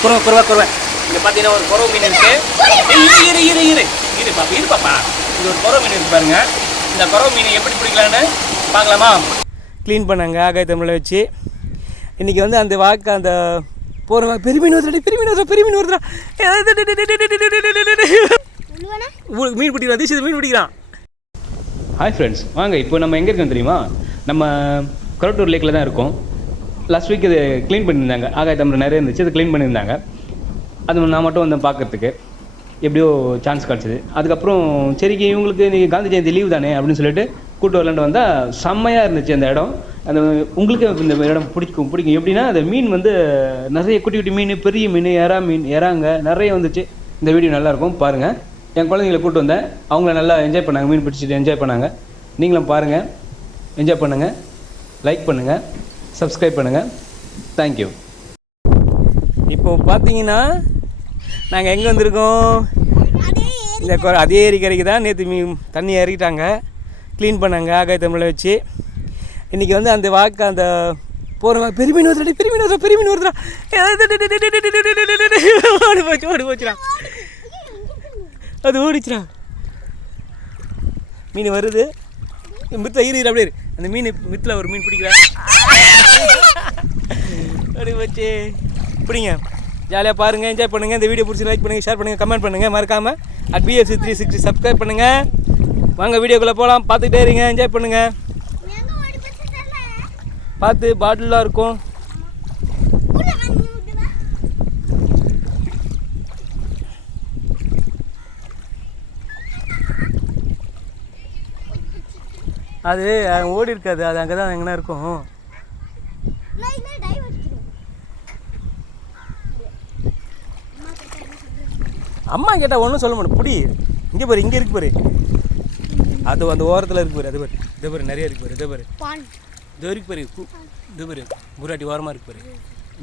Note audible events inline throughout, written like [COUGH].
குறவை குறவை குறவை இங்க பார்த்தீங்கன்னா ஒரு குறவை மீன் இருக்கு ஏய், இரு இரு இரு இரு பாப்பா இரு பாப்பா இது ஒரு குறவை மீன் இருக்கு பாருங்க இந்த குறவை மீன் எப்படி பிடிக்கலான்னு பார்க்கலாமா க்ளீன் பண்ணாங்க ஆகாய தமிழை வச்சு இன்னைக்கு வந்து அந்த வாக்கு அந்த போகிற பெரிய மீன் வருதுடா பெரிய மீன் வருதுடா பெரிய மீன் ஊ- மீன் பிடிக்கிறான் தீஷித் மீன் பிடிக்கிறான் ஹாய் ஃப்ரெண்ட்ஸ் வாங்க இப்போ நம்ம எங்கே இருக்கோம் தெரியுமா நம்ம கொரட்டூர் லேக்கில் தான் இருக்கோம் லாஸ்ட் வீக் இது க்ளீன் பண்ணியிருந்தாங்க. ஆகாய தமிழ் நிறைய இருந்துச்சு. அது க்ளீன் பண்ணியிருந்தாங்க. அது நான் மட்டும் வந்தேன் பார்க்குறதுக்கு எப்படியோ சான்ஸ் கிடச்சிது. அதுக்கப்புறம் சரிக்கு இவங்களுக்கு நீ காந்தி ஜெயந்தி லீவ் தானே அப்படின்னு சொல்லிட்டு கூட்டு விளாண்டு வந்தால் செம்மையாக இருந்துச்சு அந்த இடம். அந்த உங்களுக்கு இந்த இடம் பிடிக்கும் பிடிக்கும். எப்படின்னா அந்த மீன் வந்து நிறைய குட்டி குட்டி மீன் பெரிய மீன் எறா மீன் எறாங்க நிறைய வந்துச்சு. இந்த வீடியோ நல்லாயிருக்கும் பாருங்கள் என் குழந்தைங்களை கூப்பிட்டு வந்தேன். அவங்கள நல்லா என்ஜாய் பண்ணாங்க. மீன் பிடிச்சிட்டு என்ஜாய் பண்ணாங்க. நீங்களும் பாருங்கள் என்ஜாய் பண்ணுங்கள் லைக் பண்ணுங்கள் சப்ஸ்கிரைப் பண்ணுங்கள் தேங்க்யூ இப்போ பார்த்தீங்கன்னா நாங்கள் எங்கே வந்திருக்கோம் இந்த குறை அதே ஏரிக்கரைக்கு தான் நேற்று மீ தண்ணி இறக்கிட்டாங்க க்ளீன் பண்ணாங்க ஆகாய தமிழை வச்சு இன்றைக்கி வந்து அந்த வாக்கு அந்த போகிறவா பெரிய மீன் வருதுடா பெரிய மீன் ஒருத்தரா பெரிய மீன் வருதுடா ஓடி போச்சு ஓடி போச்சுடா அது ஓடிச்சுடா மீன் வருது மித்த இரு அப்படியே அந்த மீன் மித்தில் ஒரு மீன் பிடிக்கிறேன் போச்சு பிடிங்க. ஜாலியாக பாருங்கள் என்ஜாய் பண்ணுங்கள் இந்த வீடியோ பிடிச்சி லைக் பண்ணுங்கள் ஷேர் பண்ணுங்கள் கமெண்ட் பண்ணுங்கள் மறக்காமல் at PFC three sixty subscribe பண்ணுங்கள் வாங்க வீடியோக்குள்ளே போகலாம் பார்த்துக்கிட்டே இருங்க என்ஜாய் பண்ணுங்கள் பார்த்து பாட்டிலாக இருக்கும். அது ஓடி இருக்காது. அது அங்கே தான் எங்கன்னா இருக்கும். அம்மா கேட்டால் ஒன்றும் சொல்ல மாட்டேன். புடி இங்கே பாரு இங்கே இருக்கு பாரு. அது அந்த ஓரத்தில் இருக்கு பாரு அது பாரு. இது பாரு நிறைய இருக்கு பாரு இது பாரு. இது வரைக்கும் பாரு இது பாரு புராட்டி ஓரமாக இருக்கு பாரு.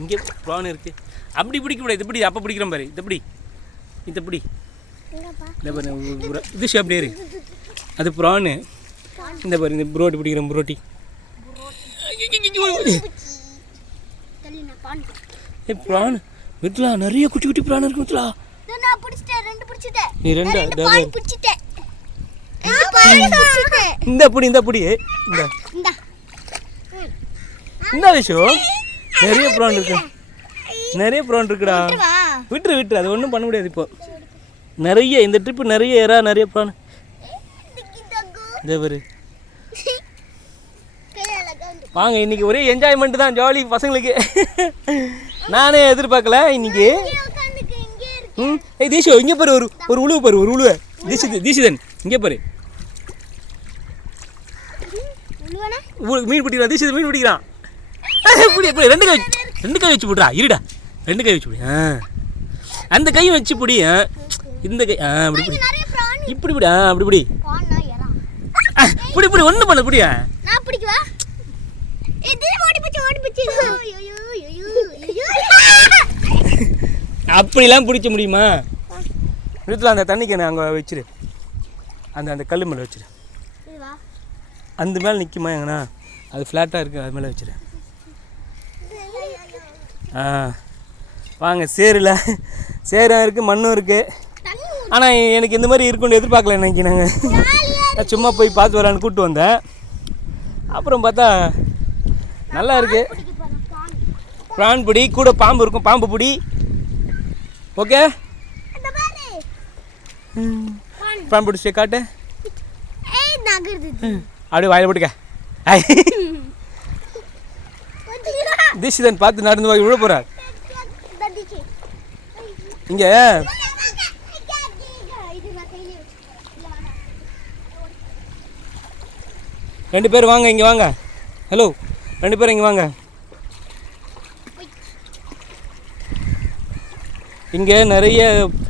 இங்கே ப்ரான் இருக்கு. அப்படி பிடிக்க முடியாது இது பிடி அப்போ பிடிக்கிறோம் பாரு. இது பிடி. இது பிடி. இந்த பாரு இது ஷேப் அப்படியே இருக்கு அது ப்ரானு இந்த பாரு இந்த புரோட்டி பிடிக்கிறோம் புரோட்டி ஏ ப்ரான் வித்லா நிறைய குட்டி குட்டி ப்ரான் இருக்கு வித்லா நீ ரெண்டு இதோ பாரு. இந்த புடி இந்த புடி. இந்த. இந்த. விஷயம் நிறைய ப்ரான் இருக்கு. நிறைய ப்ரான் இருக்குடா. விட்டுரு விட்டுரு. அது ஒன்றும் பண்ண முடியாது இப்போ. நிறைய இந்த ட்ரிப்பு நிறைய ஏறா நிறைய ப்ரான் இதே பாரு. வாங்க இன்னைக்கு ஒரே என்ஜாய்மெண்ட் தான் ஜாலி பசங்களுக்கு. நானே எதிர்பார்க்கல இன்னைக்கு. ம் ஏய் தீஷோ இங்கே பாரு ஒரு ஒரு உழுவு பாரு ஒரு உழுவ தீஷித் தீஷிதன் இங்கே பாரு மீன் பிடிக்கிறான் தீஷித் மீன் பிடிக்கிறான் பிடி பிடி ரெண்டு கை ரெண்டு கை வச்சு பிடுறா இருடா ரெண்டு கை வச்சு பிடி ஆ அந்த கை வச்சு பிடி. இந்த கை ஆ அப்படி பிடி இப்படி பிடி ஆ அப்படி பிடி பிடி பிடி ஒன்றும் பண்ண பிடியா நான் பிடிக்கவா ஓடி போச்சு ஓடி போச்சு. அப்படிலாம் பிடிக்க முடியுமா? வீட்டில் அந்த தண்ணிக்கு நான் அங்கே வச்சிரு. அந்த அந்த கல் மேலே வச்சிரு? அந்த மேலே நிற்குமா எங்கண்ணா? அது ஃப்ளாட்டாக இருக்குது அது மேலே வச்சிரு. ஆ. வாங்க சேருல. சேரும் இருக்குது மண்ணும் இருக்குது தண்ணி ஆனால் எனக்கு இந்த மாதிரி இருக்கும்னு எதிர்பார்க்கல இன்னைக்கு நாங்கள் நான் சும்மா போய் பார்த்து வரலான்னு கூப்பிட்டு வந்தேன். அப்புறம் பார்த்தா நல்லா இருக்குது. ப்ரான் பிடி கூட பாம்பு இருக்கும் பாம்பு பிடி. ஓகே பாரு. ப்ரான் பிடிச்சி காட்டு. அப்படியே வாயில் போட்டுக்க? தீஷிதன் பார்த்து நடந்து போய் விழ போகிறார். இங்கே. ரெண்டு பேர் வாங்க இங்கே வாங்க ஹலோ ரெண்டு பேரும் இங்கே வாங்க இங்கே நிறைய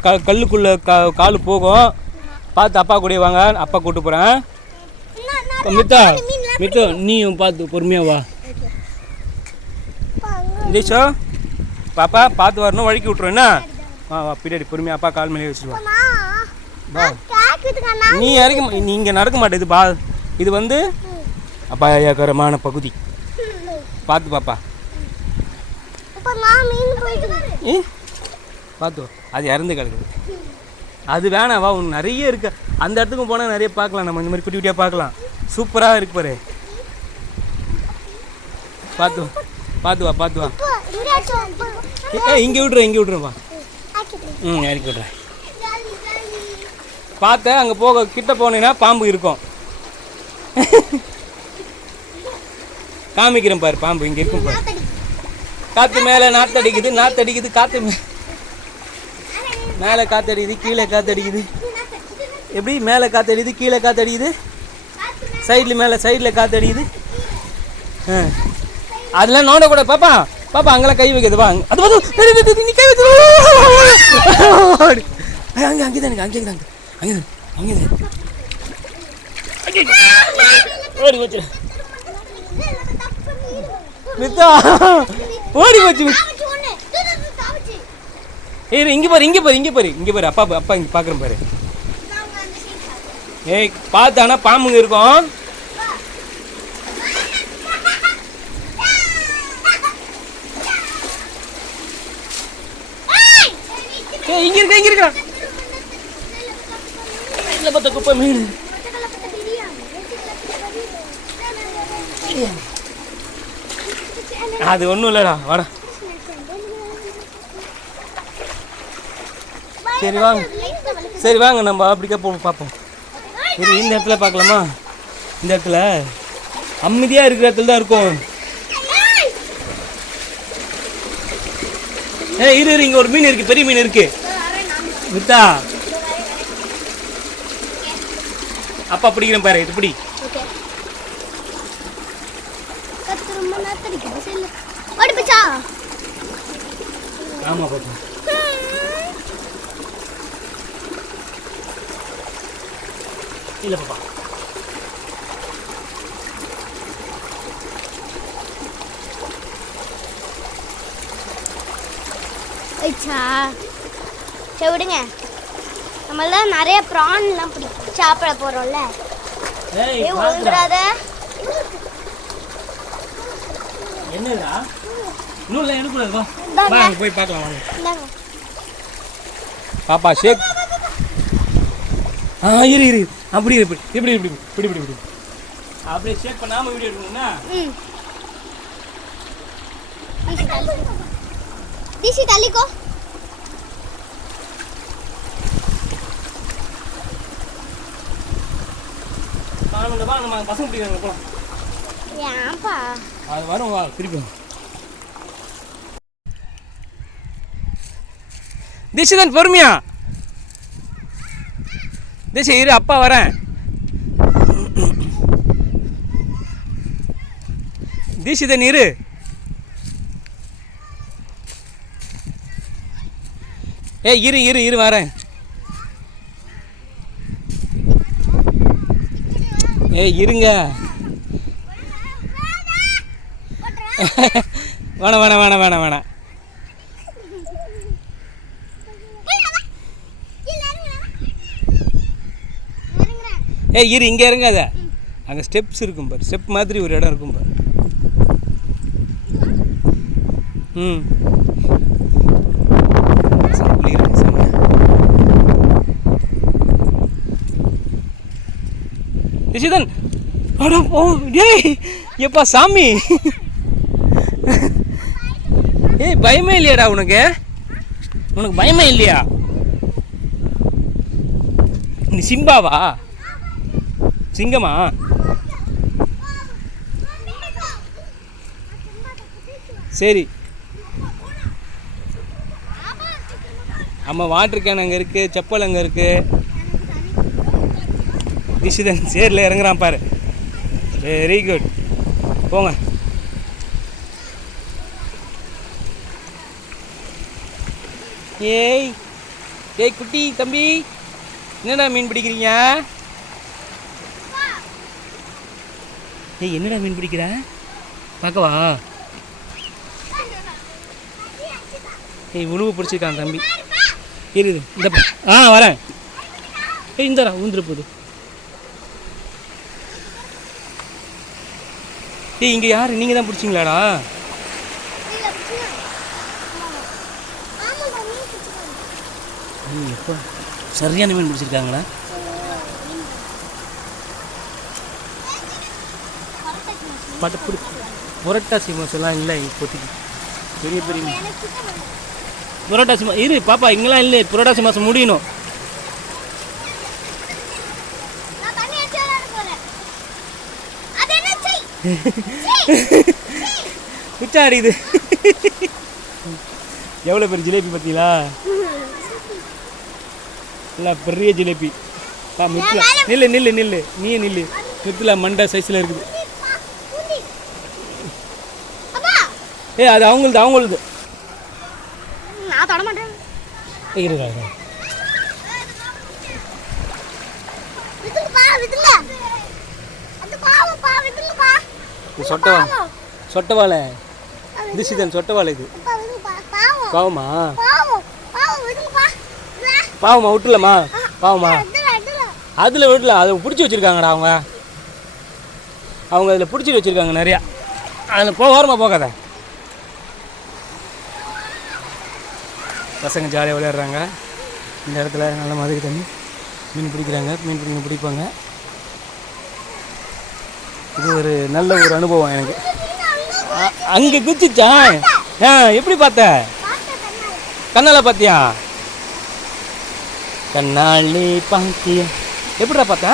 க கல்லுக்குள்ளே கா கால் போகும். பார்த்து அப்பா கூட வாங்க அப்பா கூட்டு போகிறேன் மித்தா மித்தா நீயும் பார்த்து பொறுமையாக வா. தீஷோ பாப்பா பார்த்து வரணும் வழுக்கி விட்ருவோம் என்ன? வா வா பின்னாடி பொறுமையாக அப்பா கால் மேலே வச்சுட்டு வா. நீ இறக்க நீ இங்கே நடக்க மாட்டேது பா. இது வந்து அபாயகரமான பகுதி. பார்த்து பாப்பா. ஏ? பார்த்தோ அது இறந்து கிடக்குது. அது வேணாம் வா உனக்கு நிறைய இருக்கு. அந்த இடத்துக்கும் போனால் நிறைய பார்க்கலாம். நம்ம இந்த மாதிரி குட்டி குட்டியாக பார்க்கலாம். சூப்பராக இருக்கு பாரு. பார்த்து பார்த்து வா பார்த்து வா ஏ இங்கே விட்றேன் இங்கே விட்றேன் வா. ம் இறக்கி விட்றேன் பார்த்தேன் அங்கே போக கிட்ட போனீங்கன்னா பாம்பு இருக்கும். காமிக்கிறேன் பாரு பாம்பு இங்கே இருக்கும் பாரு. காற்று மேலே நாற்று அடிக்குது நாற்று அடிக்குது காற்று மேலே. மேலே காற்றடிக்குது கீழே காற்றடிக்குது எப்படி? மேலே காற்றடிக்குது கீழே காற்றடிக்குது சைடில் மேலே சைடில் காற்றடிக்குது ஆ. அதெல்லாம் நோண்டக்கூடாது பாப்பா பாப்பா அங்கெல்லாம் கை வைக்கிறது வா அது பார்த்து டேய், டேய், நீ கை அங்கே அங்கே தான் அங்கே தான் அங்கே தான் அங்கே தான் ஓடி போச்சு. மித்தா ஓடி போச்சு. ஏய் இங்கே பாரு இங்கே பாரு இங்கே பாரு இங்கே பாரு அப்பா அப்பா இங்கே பார்க்குறேன் பாரு. ஏய் பார்த்தானா பாம்புங்க இருக்கும். ஏய் இங்கே இருக்க இங்கே இருக்கா? இல்லை பார்த்த குப்பை மீன். அது ஒன்றும் இல்லைடா வாடா. சரி வாங்க. சரி வாங்க நம்ம அப்படிக்கா போ பார்ப்போம். சரி இந்த இடத்துல பார்க்கலாமா? இந்த இடத்துல. அமைதியாக இருக்கிற இடத்துல தான் இருக்கும். ஏ இரு இரு இங்கே ஒரு மீன் இருக்கு பெரிய மீன் இருக்கு. வித்தா? அப்பா பிடிக்கிறேன் பாரு இது பிடி. ஆமாம் பாப்பா இல்லை பாப்பா. ஐச்சா சரி விடுங்க. நம்மளாம் நிறைய ப்ரான்லாம் பிடிக்கும். சாப்பிட போகிறோம்ல ஏய் ஒழுங்குறாத. என்னடா? இன்னும் இல்லை போய் பார்க்கலாம் வாங்க. பாப்பா ஷேக். ஆ இரு இரு. அப்படி இரு இப்படி இப்படி இப்படி இப்படி இப்படி. அப்படியே ஷேக் பண்ணாம வீடியோ எடுக்கணும்னா? போலாம். ஏன்பா? அது வரும் வா திருப்பி. திஷிதன் பொறுமையா? திஷி இரு அப்பா வரேன். தீஷிதன் இரு. ஏய் இரு இரு இரு வரேன். ஏய் இருங்க. வேணாம். வேணாம் [LAUGHS] வேணாம் வேணாம் வேணாம். ஏய் இரு இங்கே இறங்காத அங்கே ஸ்டெப்ஸ் இருக்கும் பாரு. ஸ்டெப் மாதிரி ஒரு இடம் இருக்கும் பாரு. ம். ரிஷிதன் ஓ டேய் எப்பா சாமி? ஏய் பயமே இல்லையாடா உனக்கு? உனக்கு பயமே இல்லையா? நீ சிம்பாவா? சிங்கமா? சரி. ஆமாம் வாட்டர் கேன் அங்கே இருக்குது செப்பல் அங்கே இருக்குது நிஷிதன் சேரில் இறங்குறான் பாரு. வெரி குட் போங்க. ஏய் ஏய் குட்டி தம்பி என்னடா மீன் பிடிக்கிறீங்க? ஏய் என்னடா மீன் பிடிக்கிற? பார்க்கவா? ஏய் உழுவு பிடிச்சிருக்கான் தம்பி. இருக்குது இந்த ஆ வரேன். ஏய் இந்தரா ஊந்துரு போகுது. ஏய் இங்கே யார்? நீங்கள் தான் பிடிச்சிங்களாடா? எப்போ சரியான மீன் பிடிச்சிருக்காங்களா? பட்டப்புடி புரட்டாசி மாதம்லாம் இல்லை இப்போதைக்கு பெரிய பெரிய மீன். புரட்டாசி மா இரு பாப்பா இங்கெல்லாம் இல்லை. புரட்டாசி மாதம் முடியணும். நான் தண்ணி அடிச்சு விளையாட போறேன். அது என்ன? செய் குச்சா அடிக்குது. எவ்வளோ பெரிய ஜிலேபி பார்த்தீங்களா? இல்லை பெரிய ஜிலேபி. நில்லு நில்லு நில்லு. நீ நில்லு. மித்துல மண்டை சைஸில் இருக்குது பா, ஊந்தி. அப்பா ஏய் அது அவங்களுது அவங்களுது. நான் தொட மாட்டேன் அது பாவப்பா விதுங்கப்பா இது சொட்டை சொட்டை வாழை இது சீதன் சொட்டை வாழை இது. அப்பா விதுங்கப்பா பாவம். பாவமா? விட்டுலமா பாவமா அதுல விடல அதை பிடிச்சி வச்சுருக்காங்கடா அவங்க. அவங்க அதில் பிடிச்சி வச்சுருக்காங்க நிறையா. அதில் போ ஓரமாக போகாத. பசங்க ஜாலியாக விளையாடுறாங்க. இந்த இடத்துல நல்ல மாதிரி தண்ணி. மீன் பிடிக்கிறாங்க. மீன் பிடிக்க பிடிப்பாங்க. இது ஒரு நல்ல ஒரு அனுபவம் எனக்கு. அங்கே குச்சிச்சா ஆ எப்படி பார்த்த? கண்ணால் பார்த்தியா? கண்ணாலே பாத்தியா எப்படிடா பார்த்தா?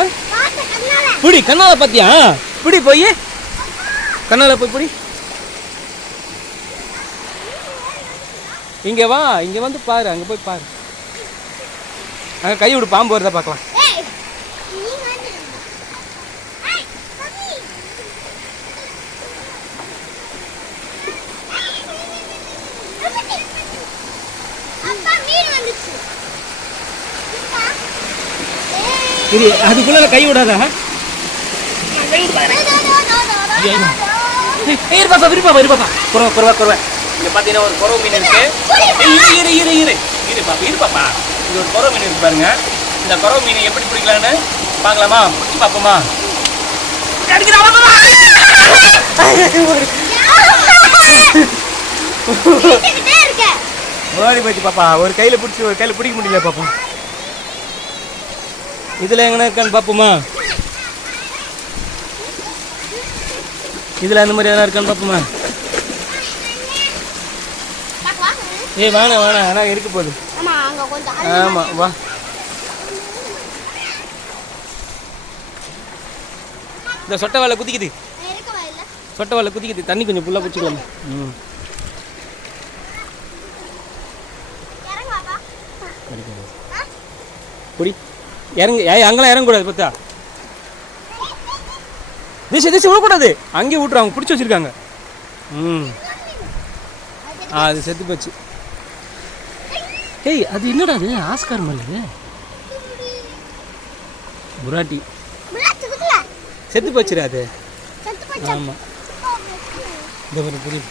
பிடி கண்ணால பாத்தியா பிடி போய். கண்ணால போய் பிடி. இங்க வா இங்க வந்து பாரு அங்க போய் பாரு. அங்க கை விடு பாம்பு வருதா பார்க்கலாம். ஏய் நீ வந்து ஏய் மம்மி அப்பா மீன் வந்துச்சு. அப்பா. ஏய் இது அதுக்குள்ள கை விடாதா. இரு பாப்பா இரு பாப்பா இரு பாப்பா குறவ குறவ குறவ. இங்கே பார்த்தீங்கன்னா ஒரு குறவ மீன் இருக்கு. இரு இரு இரு இரு. இரு பாப்பா இரு பாப்பா. இது ஒரு குறவ மீன் இருக்கு பாருங்க. இந்த குறவு மீன் எப்படி பிடிக்கலான்னு பார்க்கலாமா? பிடிச்சி பார்ப்போமா? ஓடி போச்சு பாப்பா. ஒரு கையில் பிடிச்சி ஒரு கையில் பிடிக்க முடியல பாப்பா. இதில் எங்கன்னா இருக்கான்னு பார்ப்போமா? இதில் அந்த மாதிரி எதனா இருக்கான்னு பார்ப்போமா? ஏய் வேணாம் வேணாம் ஆனால் இருக்க போகுது ஆமா அங்க கொஞ்சம் ஆமா வா. இந்த சொட்டை வாழை குதிக்குது. சொட்டை வாழை குதிக்குது. தண்ணி கொஞ்சம் ஃபுல்லாக பிடிச்சிக்கலாம். ம். குடி. இறங்கு. அங்கெல்லாம் இறங்கக்கூடாது பார்த்தா. திசை திசை விடக்கூடாது அங்கேயே விட்றாங்க பிடிச்சி வச்சிருக்காங்க. ம். அது செத்து போச்சு. ஏய் அது என்னடா அது ஆஸ்கார் மாதிரி புராட்டி செத்து போச்சுடா அது. ஆமாம் இந்த ஒரு புரியுது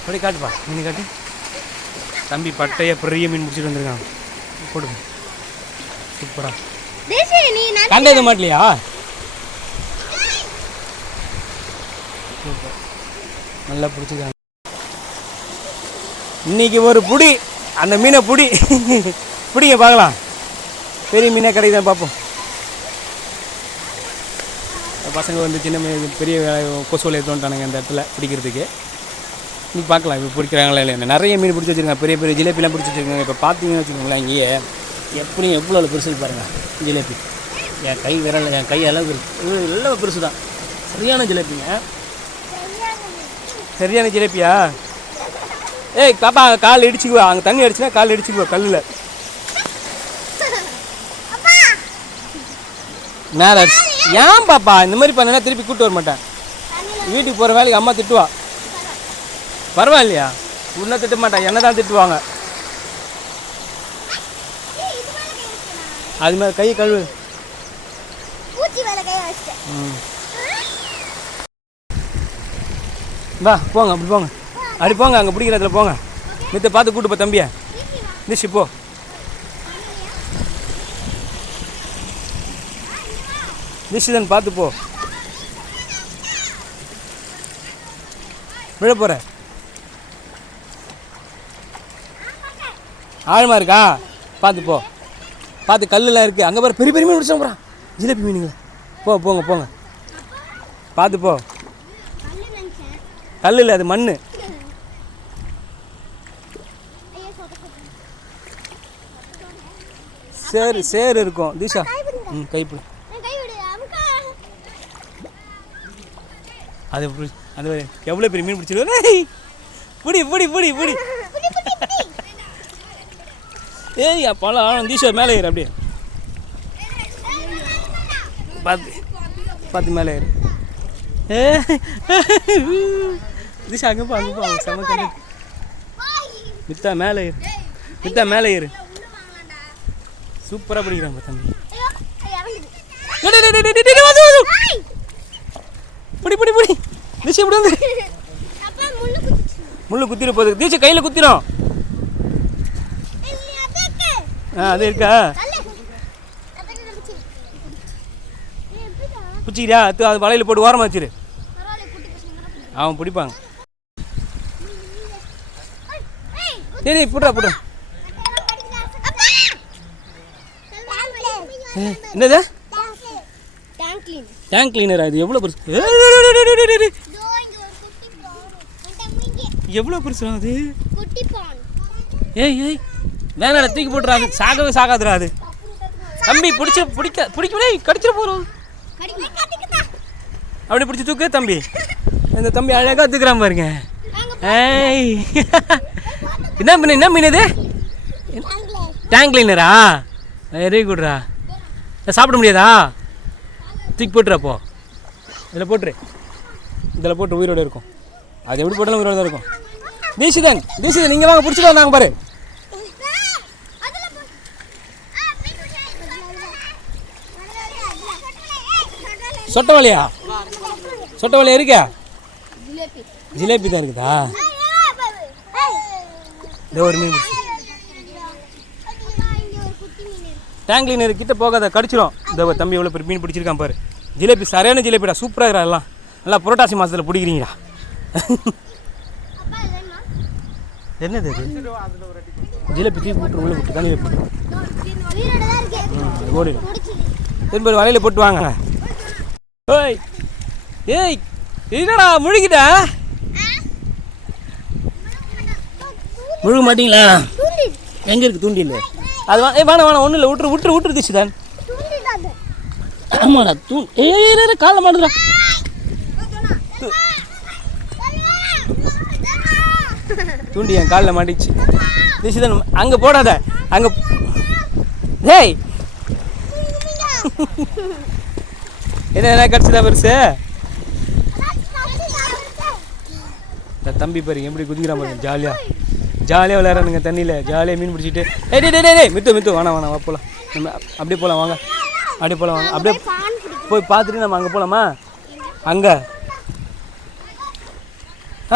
அப்படி காட்டுப்பா. மீன் காட்டு. தம்பி பட்டைய பெரிய மீன் முடிச்சுட்டு வந்திருக்கான். போடுங்க சூப்பரா. கண்ட இது மாட்டலையா? சூப்பர். நல்லா பிடிச்சிருக்காங்க இன்னைக்கு ஒரு புடி. அந்த மீனை புடி. பிடிங்க பார்க்கலாம். பெரிய மீனே கிடைக்குதான் பார்ப்போம். பசங்க வந்து சின்ன மீன் பெரிய கொசு வலையை தோண்டானுங்க அந்த இடத்துல பிடிக்கிறதுக்கு. நீ பார்க்கலாம் இப்போ பிடிக்கிறாங்களா இல்லையா? நிறைய மீன் பிடிச்சி வச்சிருக்காங்க. பெரிய பெரிய ஜிலேபிலாம் பிடிச்சி வச்சிருக்காங்க. இப்போ பார்த்தீங்கன்னு வச்சுக்கோங்களேன் இங்கேயே. எப்படியும் எவ்வளோ பெருசு இருக்கு பாருங்க ஜிலேபி. என் கை விரல் என் கை அளவு எல்லாம் பெருசு தான் சரியான ஜிலேபிங்க. சரியான ஜிலேபியா? ஏய் பாப்பா கால் இடிச்சுக்குவா அங்கே தண்ணி அடிச்சுனா கால் இடிச்சுக்குவா கல்லில். மேலே ஏன் பாப்பா? இந்த மாதிரி பண்ணனா திருப்பி கூட்டு வர மாட்டேன். வீட்டுக்கு போகிற வேலைக்கு அம்மா திட்டுவா. பரவாயில்லையா? உன்னை திட்ட மாட்டேன் என்ன தான் திட்டுவாங்க. அது மாதிரி கை கழுவு ம். வா போங்க அப்படி போங்க. அப்படி போங்க அங்கே பிடிக்கிற இடத்துல போங்க. மித்த பார்த்து கூட்டு போ தம்பியை. நிஷி போ. நிஷிதன் பார்த்து போ. விழ போற. ஆழமா இருக்கா? பார்த்து போ. பார்த்து கல்லுலாம் இருக்குது அங்கே பாரு பெரிய பெரிய மீன் பிடிச்சா போகிறான் ஜிலேபி மீனுங்களா. போ போங்க போங்க. பார்த்து போ. கல்லு கல் இல்லை அது மண் சேரு சேரு இருக்கும். தீஷா ம் கைப்பிடி கை அது பிடி- அது எவ்வளோ பெரிய மீன் பிடிச்சிருவாரு புடி புடி புடி புடி. ஏய் பழம் ஆழம் தீஷா மேலே ஏறு அப்படியே. பார்த்து பார்த்து மேலே ஏறு. ஏ தீஷா அங்கே போ அங்கே போ அவங்க செம கண்டு மித்தா மேலே ஏறு. மித்தா மேலே ஏறு. சூப்பராக பிடிக்கிறாங்க தம்பி பிடி பிடி பிடி. தீஷா இப்படி வந்து? முள்ளு குத்திச்சு போகுது. தீஷா கையில் குத்திரும். ஆ அது இருக்கா? பிடிச்சிக்கிறியா அது அது வலையில் போட்டு ஓரமாக வச்சிரு. அவன் பிடிப்பாங்க சரி போட்டுறா புடுறா புடுறா அப்பா ஏ, என்னது? டேங்க் க்ளீன் டேங்க் கிளீனர் அது எவ்வளோ பெருசு. இதோ எவ்வளோ பெருசு அது? ஏய் ஏய் வேணாடா தூக்கி போட்டுறா அது சாகவே சாகாதுடா அது. தம்பி பிடிச்சி பிடிக்க பிடிக்கவே கடிச்சிட போகிறோம் அப்படி பிடிச்சி தூக்கு தம்பி. இந்த தம்பி அழகாக தூக்குறான் பாருங்க. ஏய். என்ன மீன் என்ன மீன் இது? டேங்க் கிளீனரா வெரி குட்ரா சாப்பிட முடியாதா தூக்கி போட்டுரு அப்போ இதில் போட்டுரு இதில் போட்டு உயிரோடு இருக்கும் அது எப்படி போட்டாலும் உயிரோடு தான் இருக்கும் தீசிதன் தீசிதன் நீங்கள் வாங்க பிடிச்சிட்டு வந்தாங்க பாரு சொட்ட வலையா சொட்ட வலையா இருக்கா ஜிலேபி தான் இருக்குதா இதோ ஒரு மீன் பிடிச்சி டேங்க் கிளீனர் கிட்ட போகாத கடிச்சிரும். இதோ தம்பி எவ்வளோ பெரிய மீன் பிடிச்சிருக்கான் பாரு. ஜிலேபி சரியான ஜிலேபிடா சூப்பராக இருக்கிறா எல்லாம். நல்லா புரட்டாசி மாதத்தில் பிடிக்கிறீங்களா என்னது அது ஜிலேபி தீ போட்டு உள்ளே போட்டு தண்ணி போட்டு ஓடிடும் திரும்ப ஒரு வலையில் போட்டு வாங்க. ஓய் ஏய் என்னடா முழுகிட்ட? முழுக மாட்டீங்களா? எங்கே இருக்குது தூண்டில்? அது வா- ஏய் வேணாம் வேணாம் ஒன்றும் இல்லை. விட்டுரு விட்டுரு விட்டுரு திச்சுதான் ஆமாடா தூ ஏ காலைல மாட்டுதுடா. தூண்டி என் காலில் மாட்டிச்சு. திசுதான் அங்கே போடாத. அங்கே டேய் என்ன என்ன கிடச்சதா பெருசு? தம்பி பாருங்க எப்படி குதிக்கிறான் பாருங்க ஜாலியாக ஜாலியாக விளையாடுறானுங்க தண்ணியில். ஜாலியாக மீன் பிடிச்சிட்டு. டே டே டே டேய் மித்து மித்து வேணாம் வேணாம் வா போகலாம் நம்ம அப்படியே போகலாம் வாங்க. அப்படியே போகலாம் வாங்க. அப்படியே போய் பார்த்துட்டு நம்ம அங்கே போகலாமா அங்கே.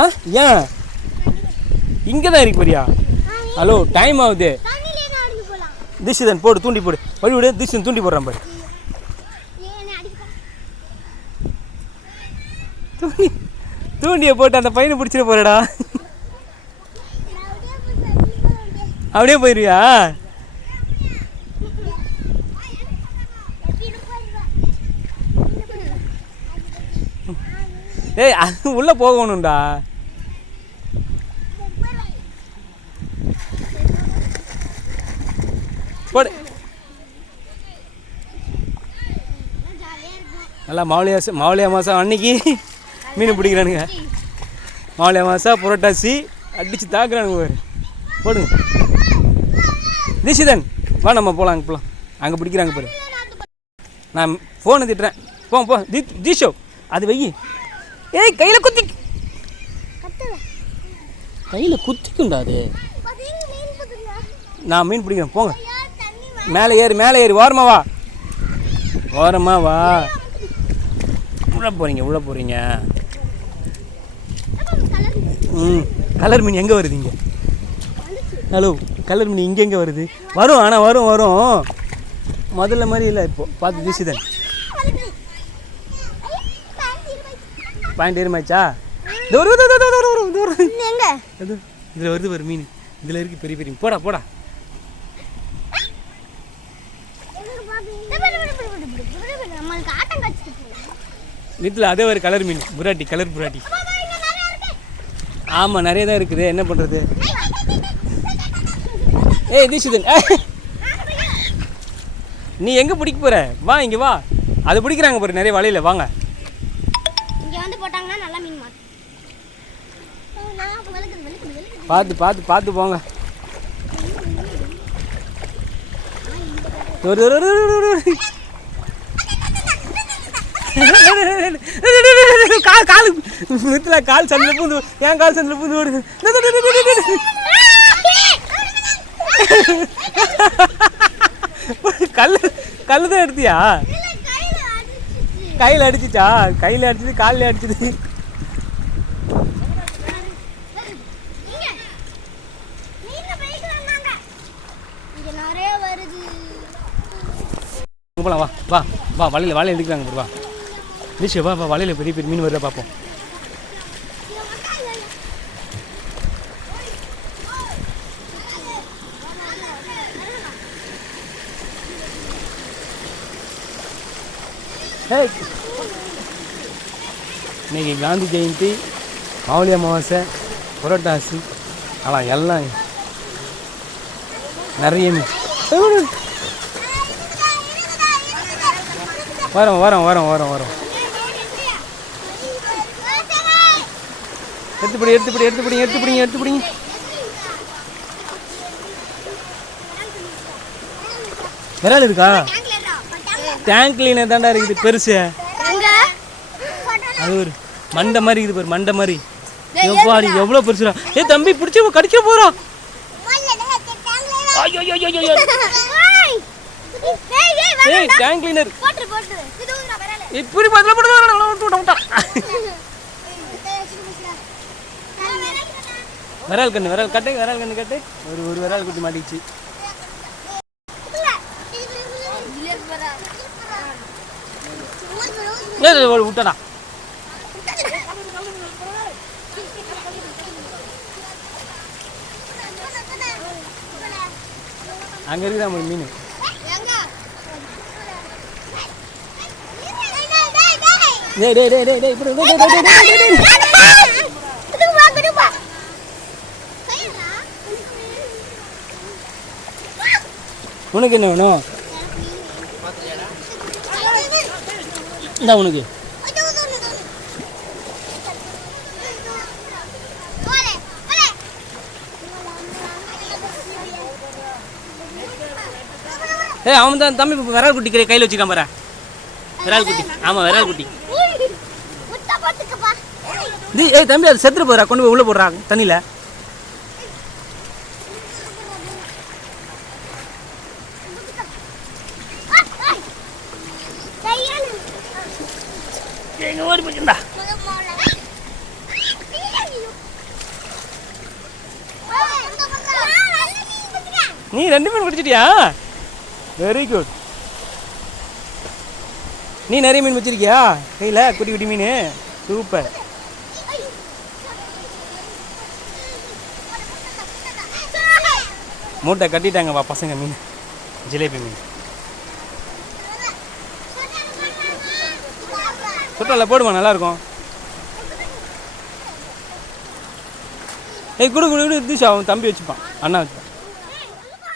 ஆ ஏன்? இங்கே தான் இருக்கு ஹலோ டைம் ஆகுது. திசிதன் போடு தூண்டி போடு. வழி விடு திசிதன் தூண்டி போடுறான் பாரு. தூண்டி தூண்டியை போட்டு அந்த பையனை பிடிச்சிட போறடா. அப்படியே போயிருவியா? ஏய் அது உள்ளே போகணும்டா. போடு. நல்லா மாவளியா மாவளியா மாதம் அன்னைக்கு மீன் பிடிக்கிறானுங்க. மாவளியா மாதம் புரட்டாசி அடித்து தாக்குறானுங்க போடுங்க தீஷிதன் வா நம்ம போகலாம் அங்கே போகலாம் அங்கே பிடிக்கிறாங்க பாரு. நான் ஃபோனை திட்டுறேன். போ போ தி தீஷோ அது வெயி ஏய் கையில் குத்தி. கையில் குத்திக்குண்டா அது. நான் மீன் பிடிக்கிறேன் போங்க. மேலே ஏறி மேலே ஏறி ஓரமா வா. ஓரமா வா. உள்ள போகிறீங்க உள்ள போகிறீங்க ம் கலர் மீன் எங்கே வருதுங்க ஹலோ கலர் மீன் இங்கெங்கே வருது? வரும் ஆனால் வரும் வரும். முதல்ல மாதிரி இல்லை இப்போது பார்த்து வீசுதன் பாயிண்ட் இருமாச்சா தூரம் தூரம் தூரம் தூரம் அது இதில் வருது ஒரு மீன். இதில் இருக்குது பெரிய பெரிய போடா போடா. வீட்டில் அதே ஒரு கலர் மீன். புராட்டி கலர் புராட்டி. ஆமாம் நிறைய தான் இருக்குது. என்ன பண்ணுறது ஏய் தீஷிதன் நீ எங்கே பிடிக்க போகிற வா இங்கே வா. அது பிடிக்கிறாங்க பாரு நிறைய வலையில். வாங்க. இங்க வந்து போட்டாங்கன்னா நல்லா மீன் பார்த்து பார்த்து பார்த்து போங்க. கால் கால். மித்துல கால் சந்தில் பூந்து ஏன் கால் சந்தில் பூந்து கல் கல் தான் எடுத்தியா கையில அடிச்சிச்சு. கையில் அடிச்சது காலில் அடிச்சது. போகலாம் வா வா வா வலையில் வலையில் எடுக்கிறாங்க வா. நிஷா வா வா வலையில் பெரிய பெரிய மீன் வருதா பார்ப்போம் இன்றைக்கி இன்னைக்கு காந்தி ஜெயந்தி மாவுளி அமாவாசை புரட்டாசி ஆனால் எல்லாம் நிறைய வரோம் வரோம் வரோம் வரோம் வரோம். எடுத்துப்படி எடுத்துப்படி எடுத்துப்படி எடுத்துப்படிங்க எடுத்துப்படிங்க விரால் இருக்கா? டேங்க் கிளீனர் தாண்டா இருக்குது பெருசு. அது ஒரு மண்டை மாதிரி இருக்குது பாரு மண்டை மாதிரி. எவ்வாறு எவ்வளோ பெருசுடா. ஏ தம்பி பிடிச்சி கடிக்க ஐயோ ஏய் டேங்க் கிளீனர் இப்படி பதில் போட்டு விரால் கண்ணு விரால் கட்டு விரால் கண்ணு கட்டு. ஒரு ஒரு விரால் குட்டி மாட்டிச்சு ஏய், ஒரு விட்டடா. அங்கே இருக்குதா ஒரு மீன்? டேய் டேய் டேய் டேய் டேய் இப்படி டேய், டேய், டேய், டேய், டேய், உனக்கு என்ன வேணும்? இந்த உனக்கு ஏ அவன் தான் தம்பி விரால் குட்டி கை- கையில் வச்சுக்கான் பாரு விரால் குட்டி ஆமாம் விரால் குட்டி ஏய் தம்பி அது செத்துட்டு போகிறா கொண்டு போய் உள்ளே போடுறா தண்ணியில் எங்க ஓடி போச்சுடா நீ ரெண்டு மீன் பிடிச்சிட்டியா? வெரி குட் நீ நிறைய மீன் வச்சிருக்கியா கையில் குட்டி குட்டி மீன். சூப்பர். மூட்டை கட்டிட்டாங்க வா பசங்க மீன். ஜிலேபி மீன். சுற்றல போடுமா நல்லா இருக்கும் ஏய் குடு குடு குடு தீஷா அவன் தம்பி வச்சுப்பான் அண்ணா வச்சுப்பான்.